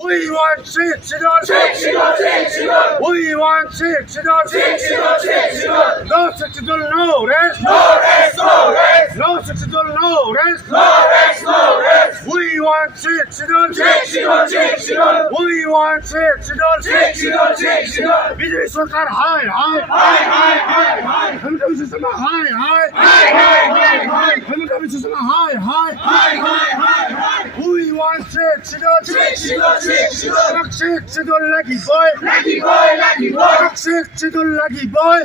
We want Chidon. We want Chidon. No Chidon, no rest. No Chidon, no rest. We want Chidon. We want Chidon. BJP Sarkar high. Hamida Bisma high. Hamida Bisma high. We want Chidon. Chidon lucky boy. Chidon lucky boy.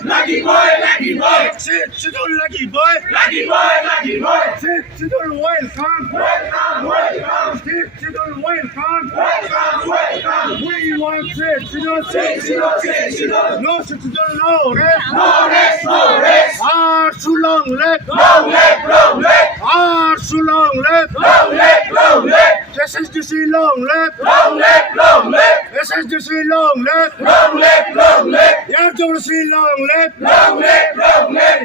Chidon lucky boy. Chidon welcome. Chidon welcome. We want Chidon. No Chidon, no rest. Too long left. Too long left. SSDC long left. SSDC long left. RWC long left.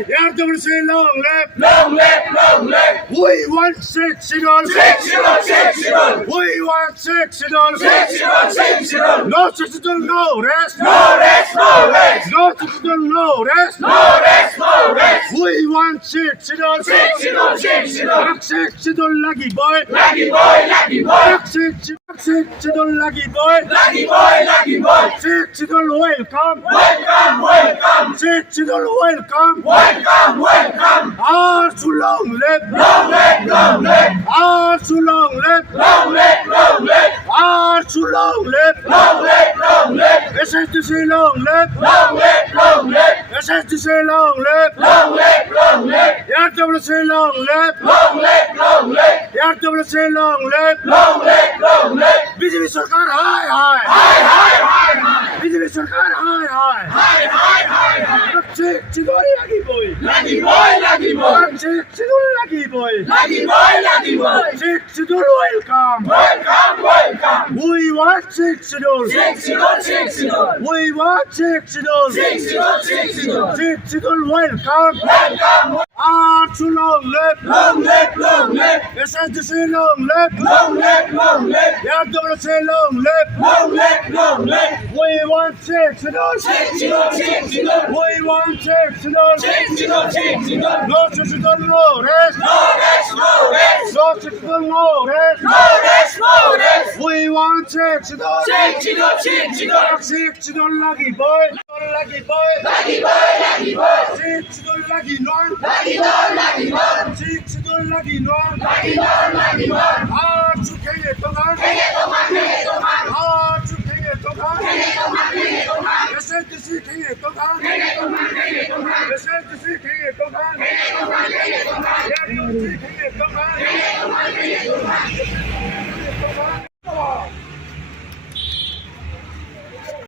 RWC long left. We want Chidon. We want Chidon. No Chidon, no rest. No Chidon, no rest. We want Chidon. Chidon lucky boy. Chidon lucky boy. Chidon welcome. Chidon welcome. Too long left. Too long left. Too long left. SSDC long left. SSDC long left. RWC long left. RWC long left. BJP Sarkar high. BJP Sarkar high. Chidon lucky boy. Chidon lucky boy. Chidon welcome. We want Chidon. We want Chidon. Chidon welcome. Too long left. SSDC long left. RWC long left. We want Chidon. We want Chidon. No Chidon, no rest. No Chidon, no rest. We want Chidon. Chidon lucky boy. Chidon lucky non. Chidon lucky non. Chukenge togan. Chukenge togan. SSDC kenge togan. SSDC kenge togan.